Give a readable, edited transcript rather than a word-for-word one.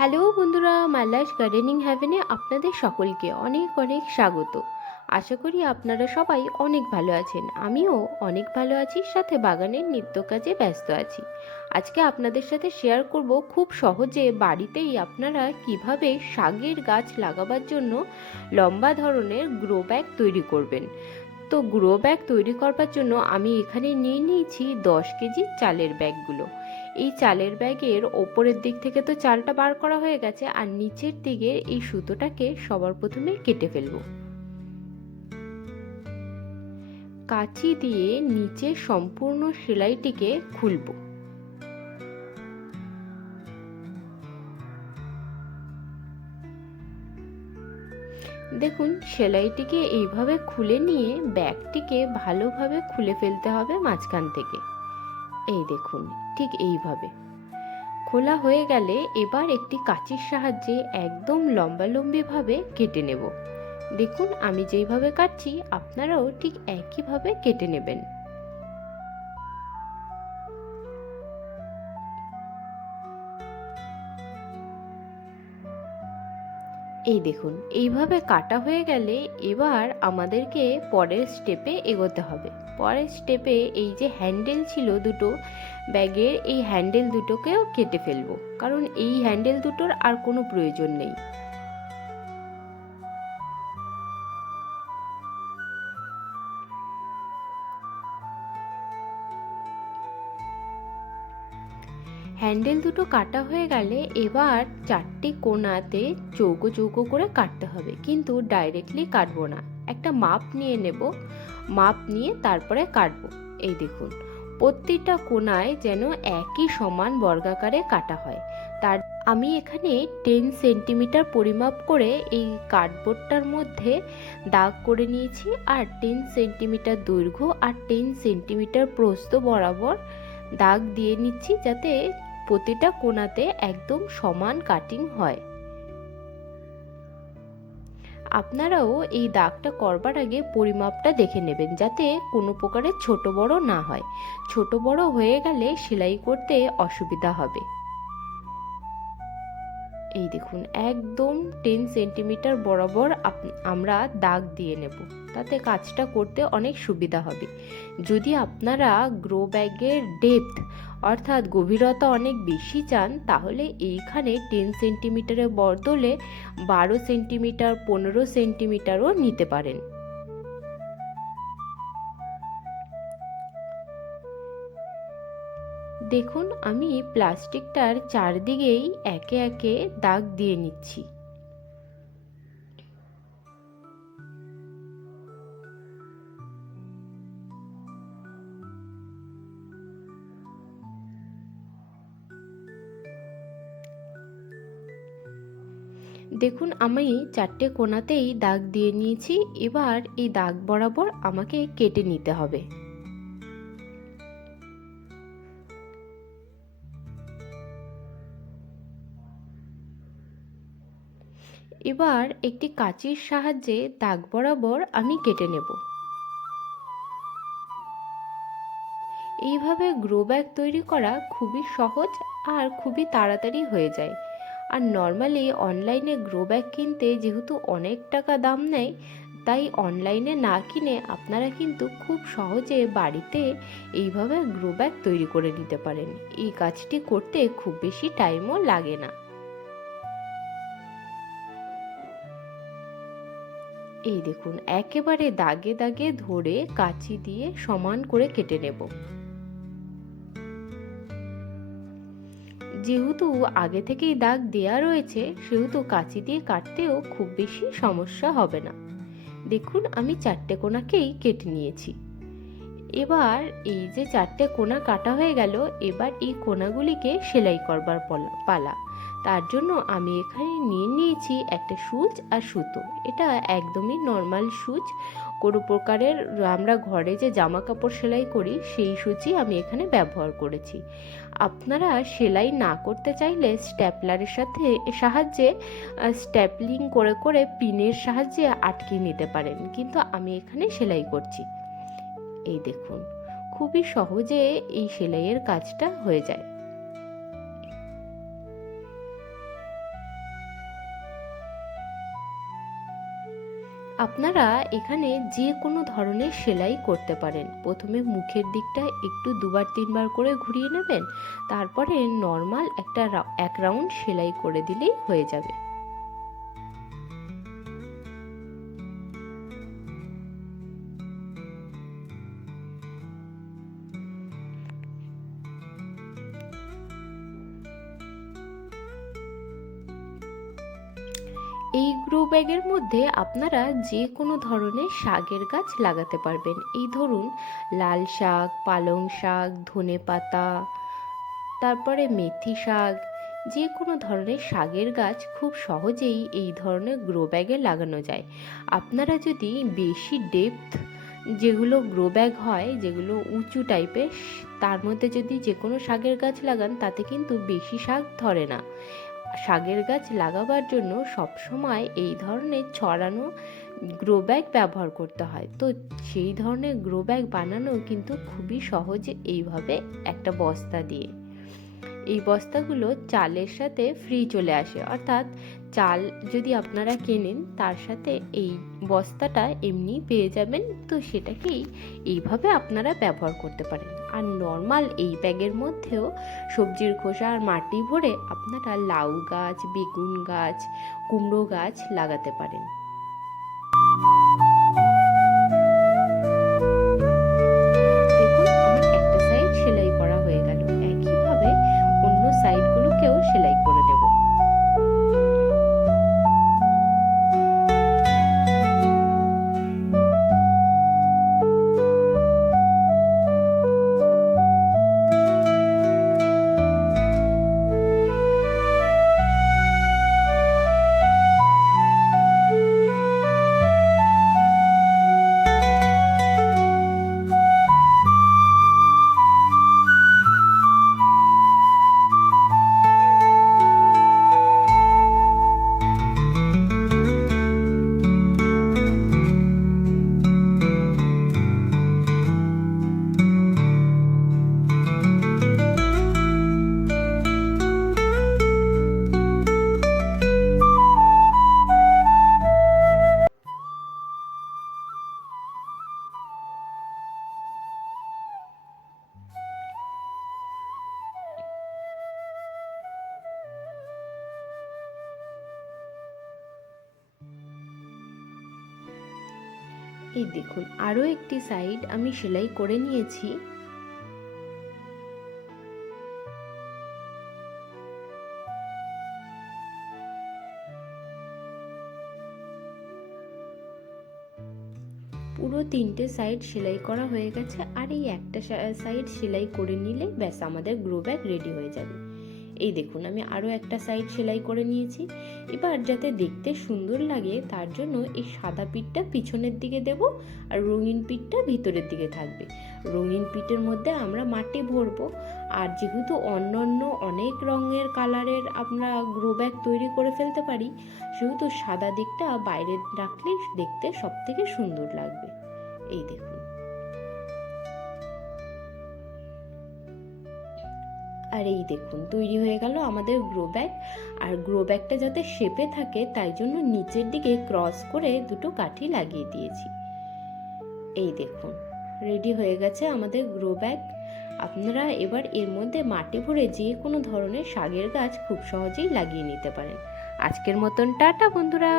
Hello বন্ধুরা, my life gardening হ্যাভেনে আপনাদের সকলকে অনেক অনেক স্বাগত। আশা করি আপনারা সবাই অনেক ভালো আছেন। আমিও অনেক ভালো আছি, সাথে বাগানের নিত্য কাজে ব্যস্ত আছি। আজকে আপনাদের সাথে শেয়ার করব খুব সহজে বাড়িতেই আপনারা কিভাবে শাকের গাছ লাগাবার জন্য লম্বা ধরনের গ্রো ব্যাগ তৈরি করবেন। তো গ্রো ব্যাগ তৈরি করবার জন্য আমি এখানে নিয়ে নিয়েছি 10 কেজি চালের ব্যাগগুলো। এই চালের ব্যাগের ওপরের দিক থেকে তো চালটা বার করা হয়ে গেছে, আর নিচের দিকের এই সুতোটাকে সবার প্রথমে কেটে ফেলবো। কাঁচি দিয়ে নিচে সম্পূর্ণ সেলাইটিকে খুলবো। দেখুন, সেলাইটিকে এইভাবে খুলে নিয়ে ব্যাগটিকে ভালোভাবে খুলে ফেলতে হবে মাঝখান থেকে। এই দেখুন, ঠিক এইভাবে খোলা হয়ে গেলে এবার একটি কাঁচির সাহায্যে একদম লম্বালম্বিভাবে কেটে নেব। দেখুন, আমি যেইভাবে কাটছি আপনারাও ঠিক একইভাবে কেটে নেবেন। এই দেখুন, এইভাবে কাটা হয়ে গেলে এবার আমাদেরকে পরের স্টেপে এগোতে হবে। পরের স্টেপে এই যে হ্যান্ডেল ছিল দুটো ব্যাগের, এই হ্যান্ডেল দুটোকেও কেটে ফেলবো, কারণ এই হ্যান্ডেল দুটোর আর কোনো প্রয়োজন নেই। হ্যান্ডেল দুটো কাটা হয়ে গেলে এবার চারটি কোণাতে চৌকো চৌকো করে কাটতে হবে, কিন্তু ডাইরেক্টলি কাটবো না, একটা মাপ নিয়ে নেব। মাপ নিয়ে তারপরে কাটবো। এই দেখুন, প্রত্যেকটা কোণায় যেন একই সমান বর্গাকারে কাটা হয়। তার আমি এখানে 10 সেন্টিমিটার পরিমাপ করে এই কার্ডবোর্ডটার মধ্যে দাগ করে নিয়েছি, আর 10 সেন্টিমিটার দৈর্ঘ্য আর 10 সেন্টিমিটার প্রস্থ বরাবর দাগ দিয়ে নিচ্ছি, যাতে প্রতিটা কোণাতে একদম সমান কাটিং হয়। আপনারাও এই দাগটা করবার আগে পরিমাপটা দেখে নেবেন, যাতে কোনো প্রকারের ছোট বড় না হয়। ছোট বড় হয়ে গেলে সেলাই করতে অসুবিধা হবে। এই দেখুন, একদম 10 সেন্টিমিটার বরাবর আমরা দাগ দিয়ে নেব, তাতে কাজটা করতে অনেক সুবিধা হবে। যদি আপনারা গ্রো ব্যাগের ডেপথ অর্থাৎ গভীরতা অনেক বেশি চান, তাহলে এইখানে 10 সেন্টিমিটারের বদলে 12 সেন্টিমিটার 15 সেন্টিমিটারও নিতে পারেন। দেখুন, আমি প্লাস্টিকটার চারদিকেই একে একে দাগ দিয়ে নিচ্ছি। দেখুন, আমি চারটে কোণাতেই দাগ দিয়ে নিয়েছি। এবার এই দাগ বরাবর আমাকে কেটে নিতে হবে। এবার একটি কাঁচির সাহায্যে দাগ বরাবর আমি কেটে নেব। এইভাবে গ্রো ব্যাগ তৈরি করা খুবই সহজ আর খুবই তাড়াতাড়ি হয়ে যায়। আর নর্মালি অনলাইনে গ্রো ব্যাগ কিনতে যেহেতু অনেক টাকা দাম নেয়, তাই অনলাইনে না কিনে আপনারা কিন্তু খুব সহজে বাড়িতে এইভাবে গ্রো ব্যাগ তৈরি করে নিতে পারেন। এই কাজটি করতে খুব বেশি টাইমও লাগে না। এই দেখুন, একেবারে দাগে দাগে ধরে কাঁচি দিয়ে সমান করে কেটে নেব। যেহেতু আগে থেকেই দাগ দেয়া রয়েছে, সেহেতু কাঁচি দিয়ে কাটতেও খুব বেশি সমস্যা হবে না। দেখুন, আমি চারটে কোণাকেই কেটে নিয়েছি। এবার এই যে চারটে কোণা কাটা হয়ে গেল, এবার এই কোণাগুলিকে সেলাই করবার পালা। তার জন্য আমি এখানে নিয়ে নিয়েছি একটা সুচ আর সুতো। এটা একদমই নর্মাল সুচ, কোনো প্রকারের আমরা ঘরে যে জামা কাপড় সেলাই করি সেই সুচই আমি এখানে ব্যবহার করেছি। আপনারা সেলাই না করতে চাইলে স্ট্যাপলারের সাহায্যে স্ট্যাপলিং করে করে পিনের সাহায্যে আটকে নিতে পারেন, কিন্তু আমি এখানে সেলাই করছি। এই দেখুন, খুবই সহজে এই সেলাইয়ের কাজটা হয়ে যায়। আপনারা এখানে যে কোনো ধরনের সেলাই করতে পারেন। প্রথমে মুখের দিকটা একটু 2-3 বার করে ঘুরিয়ে নেবেন, তারপরে নর্মাল এক রাউন্ড সেলাই করে দিলেই হয়ে যাবে। এই গ্রো ব্যাগের মধ্যে আপনারা যে কোনো ধরনের শাকের গাছ লাগাতে পারবেন। এই ধরুন লাল শাক, পালং শাক, ধনেপাতা, তারপরে মেথি শাক, যে কোনো ধরনের শাকের গাছ খুব সহজেই এই ধরনের গ্রো ব্যাগে লাগানো যায়। আপনারা যদি বেশি ডেপথ যেগুলো গ্রো ব্যাগ হয়, যেগুলো উঁচু টাইপের, তার মধ্যে যদি যে কোনো শাকের গাছ লাগান তাতে কিন্তু বেশি শাক ধরে না। শাকের গাছ লাগাবার জন্য সবসময় এই ধরনের ছড়ানো গ্রো ব্যাগ ব্যবহার করতে হয়। তো সেই ধরনের গ্রো ব্যাগ বানানো কিন্তু খুবই সহজে, এইভাবে একটা বস্তা দিয়ে। এই বস্তাগুলো চালের সাথে ফ্রি চলে আসে, অর্থাৎ চাল যদি আপনারা কেনেন তার সাথে এই বস্তাটা এমনি পেয়ে যাবেন। তো সেটাকেই এইভাবে আপনারা ব্যবহার করতে পারেন। আর নর্মাল এই ব্যাগের মধ্যেও সবজির খোসা আর মাটি ভরে আপনারা লাউ গাছ, বেগুন গাছ, কুমড়ো গাছ লাগাতে পারেন। দেখুন আমার একটা সাইড সেলাই করা হয়ে গেল, একইভাবে অন্য সাইডগুলোকেও সেলাই করে নেব। এই দেখুন আরও একটি সাইড আমি সেলাই করে নিয়েছি। পুরো 3টে সাইড সেলাই করা হয়ে গেছে, আর এই একটা সাইড সেলাই করে নিলে ব্যাস আমাদের গ্রো ব্যাগ রেডি হয়ে যাবে। এই দেখুন আমি আরও একটা সাইড সেলাই করে নিয়েছি। এবার যাতে দেখতে সুন্দর লাগে তার জন্য এই সাদা পিঠটা পিছনের দিকে দেব, আর রঙিন পিঠটা ভিতরের দিকে থাকবে। রঙিন পিঠের মধ্যে আমরা মাটি ভরবো, আর যেহেতু অন্য অন্য অনেক রঙের কালারের আমরা গ্রো ব্যাগ তৈরি করে ফেলতে পারি, সেহেতু সাদা দিকটা বাইরে রাখলে দেখতে সব থেকে সুন্দর লাগবে। এই দেখুন, আর এই দেখুন তৈরি হয়ে গেল আমাদের গ্রো ব্যাগ। আর গ্রো ব্যাগটা যাতে শেপে থাকে তাই জন্য নিচের দিকে ক্রস করে দুটো কাঠি লাগিয়ে দিয়েছি। এই দেখুন রেডি হয়ে গেছে আমাদের গ্রো ব্যাগ। আপনারা এবার এর মধ্যে মাটি ভরে যে কোনো ধরনের শাকের গাছ খুব সহজেই লাগিয়ে নিতে পারেন। আজকের মতন টাটা বন্ধুরা।